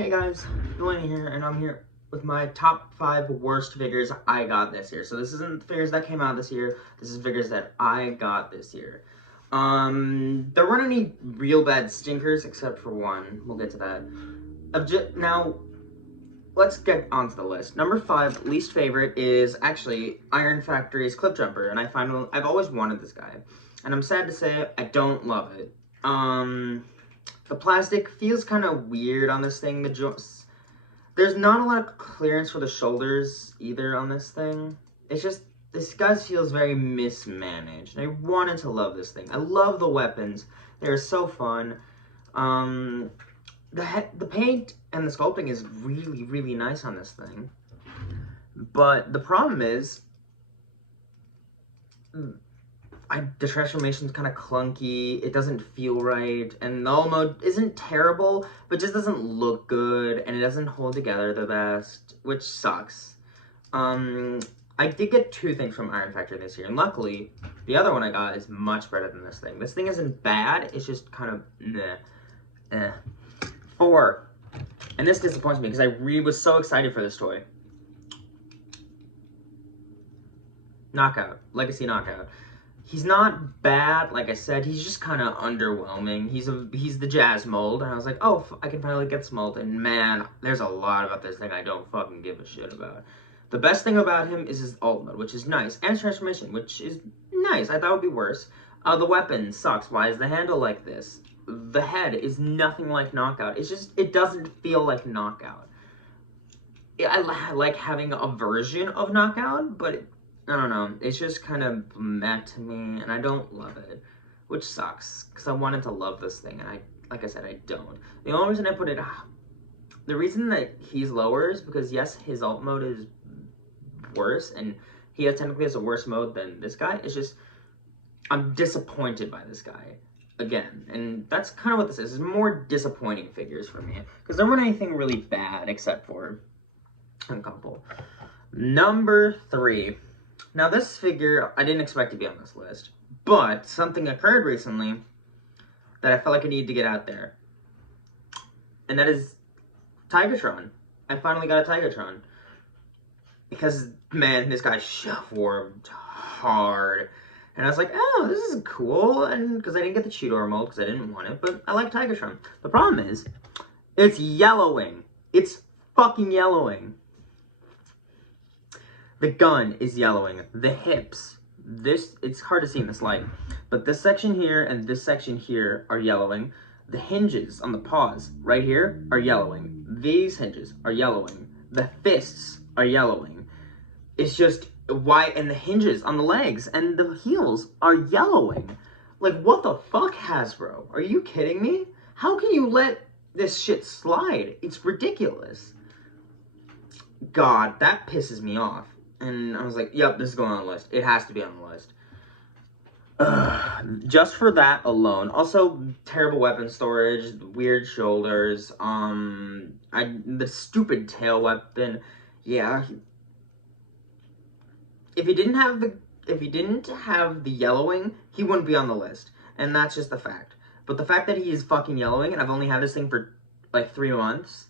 Hey guys, Dwayne here, and I'm here with my top 5 worst figures I got this year. So this isn't figures that came out this year, this is figures that I got this year. There weren't any real bad stinkers except for one. We'll get to that. Now, let's get onto the list. Number 5, least favorite, is actually Iron Factory's Clip Jumper, and I've always wanted this guy. And I'm sad to say I don't love it. The plastic feels kind of weird on this thing. There's not a lot of clearance for the shoulders either on this thing. It's just, this guy feels very mismanaged. I wanted to love this thing. I love the weapons. They're so fun. The paint and the sculpting is really, really nice on this thing. But the problem is, the transformation's kind of clunky, it doesn't feel right, and the all mode isn't terrible, but just doesn't look good, and it doesn't hold together the best, which sucks. I did get 2 things from Iron Factory this year, and luckily, the other one I got is much better than this thing. This thing isn't bad, it's just kind of meh. 4. And this disappoints me, because I really was so excited for this toy. Knockout. Legacy Knockout. He's not bad, like I said, he's just kind of underwhelming. He's the Jazz mold, and I was like, oh, I can finally get Smult, and man, there's a lot about this thing I don't fucking give a shit about. The best thing about him is his ult mode, which is nice, and his transformation, which is nice. I thought it would be worse. The weapon sucks. Why is the handle like this? The head is nothing like Knockout. It's just, it doesn't feel like Knockout. I like having a version of Knockout, but I don't know, it's just kind of meh to me, and I don't love it, which sucks, because I wanted to love this thing, and like I said, I don't. The only reason I put it, the reason that he's lower is because, yes, his ult mode is worse, and he technically has a worse mode than this guy. It's just, I'm disappointed by this guy, again, and that's kind of what this is. It's more disappointing figures for me, because there weren't anything really bad, except for a couple. Number 3. Now, this figure, I didn't expect to be on this list, but something occurred recently that I felt like I needed to get out there, and that is Tigatron. I finally got a Tigatron, because, man, this guy shuffwormed hard, and I was like, oh, this is cool, and because I didn't get the Cheetor mold, because I didn't want it, but I like Tigatron. The problem is, it's yellowing. It's fucking yellowing. The gun is yellowing. The hips, it's hard to see in this light, but this section here and this section here are yellowing. The hinges on the paws right here are yellowing. These hinges are yellowing. The fists are yellowing. It's just white, and the hinges on the legs and the heels are yellowing. Like, what the fuck, Hasbro? Are you kidding me? How can you let this shit slide? It's ridiculous. God, that pisses me off. And I was like, yep, this is going on the list. It has to be on the list. Just for that alone. Also, terrible weapon storage, weird shoulders, the stupid tail weapon. Yeah. If he didn't have the yellowing, he wouldn't be on the list. And that's just the fact. But the fact that he is fucking yellowing, and I've only had this thing for like 3 months.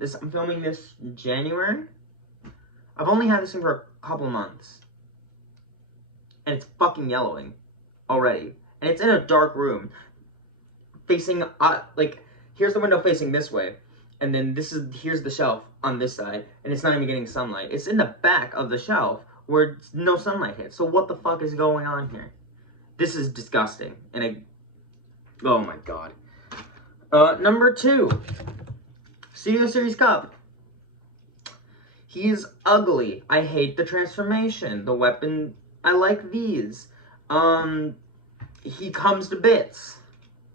I'm filming this in January. I've only had this thing for a couple months, and it's fucking yellowing already. And it's in a dark room, facing, like, here's the window facing this way, and then here's the shelf on this side, and it's not even getting sunlight. It's in the back of the shelf where no sunlight hits. So what the fuck is going on here? This is disgusting, and oh my god. Number 2, Studio Series Cup. He's ugly. I hate the transformation. The weapon, I like these. He comes to bits.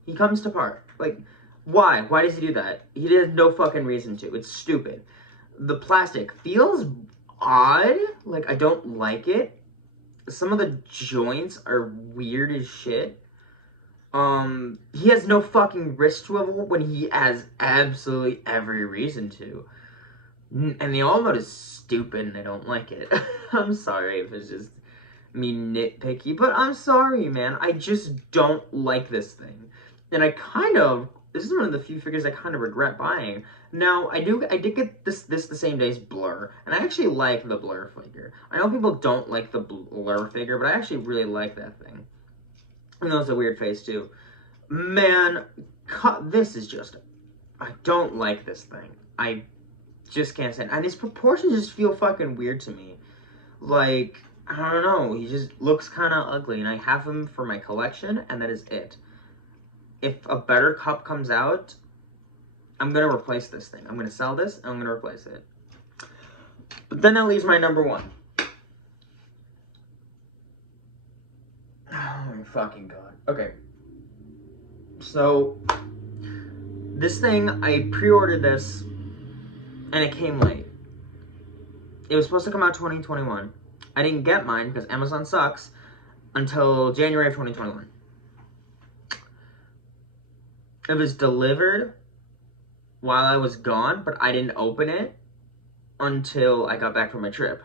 He comes to part. Like, why? Why does he do that? He has no fucking reason to. It's stupid. The plastic feels odd. Like, I don't like it. Some of the joints are weird as shit. He has no fucking wrist swivel when he has absolutely every reason to. And the all mode is stupid, and I don't like it. I'm sorry if it's just me nitpicky, but I'm sorry, man. I just don't like this thing. And I kind of this is one of the few figures I kind of regret buying. Now, I did get this the same day as Blur, and I actually like the Blur figure. I know people don't like the Blur figure, but I actually really like that thing. And that was a weird face, too. Man, this is just... I don't like this thing. I just can't stand it. And his proportions just feel fucking weird to me. Like, I don't know, he just looks kind of ugly, and I have him for my collection, and that is it. If a better cup comes out, I'm going to replace this thing. I'm going to sell this, and I'm going to replace it. But then that leaves my number one. Oh my fucking god. Okay. So, this thing, I pre-ordered this, and it came late. It was supposed to come out 2021. I didn't get mine, because Amazon sucks, until January of 2021. It was delivered while I was gone, but I didn't open it until I got back from my trip.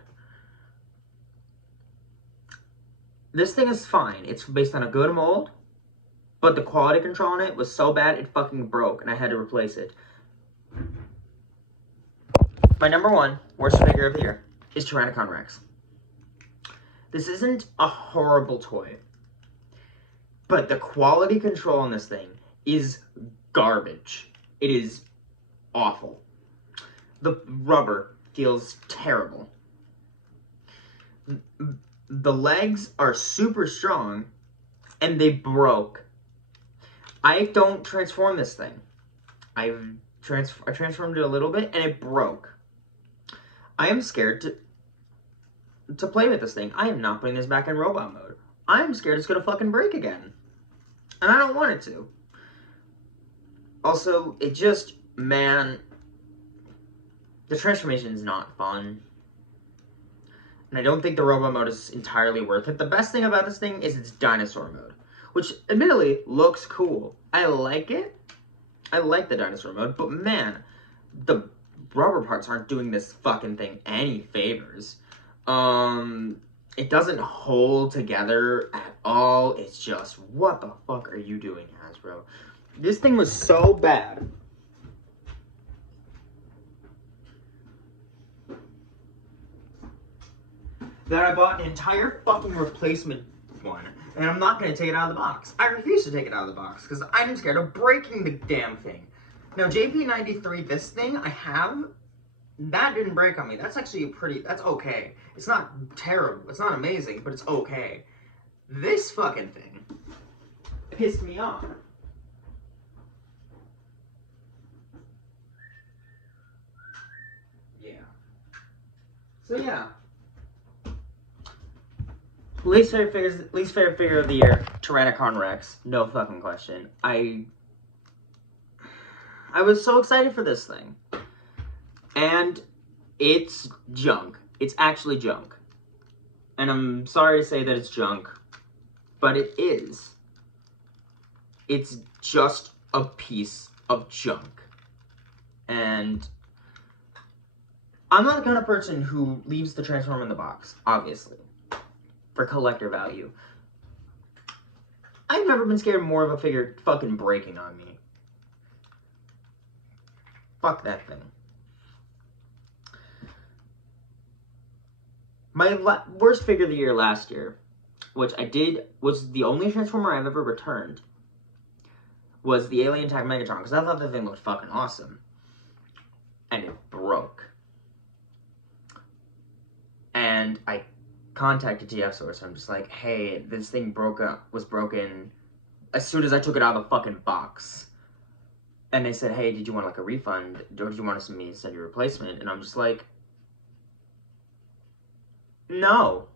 This thing is fine. It's based on a good mold, but the quality control on it was so bad it fucking broke, and I had to replace it. My number one worst figure of the year is Tyrannicon Rex. This isn't a horrible toy, but the quality control on this thing is garbage. It is awful. The rubber feels terrible. The legs are super strong, and they broke. I don't transform this thing. I transformed it a little bit, and it broke. I am scared to play with this thing. I am not putting this back in robot mode. I'm scared it's gonna fucking break again. And I don't want it to. Also, it just, man, the transformation is not fun. And I don't think the robot mode is entirely worth it. The best thing about this thing is its dinosaur mode, which admittedly looks cool. I like it. I like the dinosaur mode, but man, the rubber parts aren't doing this fucking thing any favors. It doesn't hold together at all. It's just, what the fuck are you doing, Hasbro? This thing was so bad. That I bought an entire fucking replacement one. And I'm not going to take it out of the box. I refuse to take it out of the box because I'm scared of breaking the damn thing. Now, JP93, this thing I have, that didn't break on me. That's actually that's okay. It's not terrible. It's not amazing, but it's okay. This fucking thing pissed me off. Yeah. So yeah. Least favorite figure of the year, Tyrannicon Rex. No fucking question. I was so excited for this thing. And it's junk. It's actually junk. And I'm sorry to say that it's junk, but it is. It's just a piece of junk. And I'm not the kind of person who leaves the Transformer in the box, obviously, for collector value. I've never been scared more of a figure fucking breaking on me. Fuck that thing. My worst figure of the year last year, which was the only Transformer I've ever returned, was the Alien Attack Megatron, because I thought that thing looked fucking awesome. And it broke. And I contacted TF Source, and I'm just like, hey, this thing was broken as soon as I took it out of the fucking box. And they said, hey, did you want like a refund, or did you want me to send you a replacement? And I'm just like, no,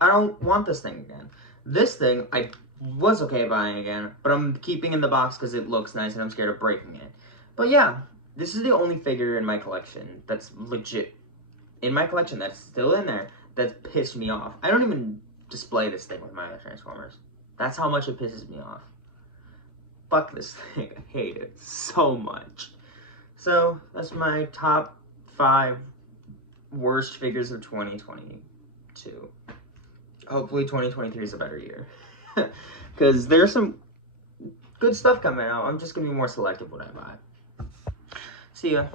I don't want this thing again. This thing, I was okay buying again, but I'm keeping in the box because it looks nice and I'm scared of breaking it. But yeah, this is the only figure in my collection that's legit in my collection that's still in there that's pissed me off. I don't even display this thing with my other Transformers. That's how much it pisses me off. Fuck this thing. I hate it so much. So, that's my top 5 worst figures of 2022. Hopefully 2023 is a better year. Because there's some good stuff coming out. I'm just gonna be more selective what I buy. See ya.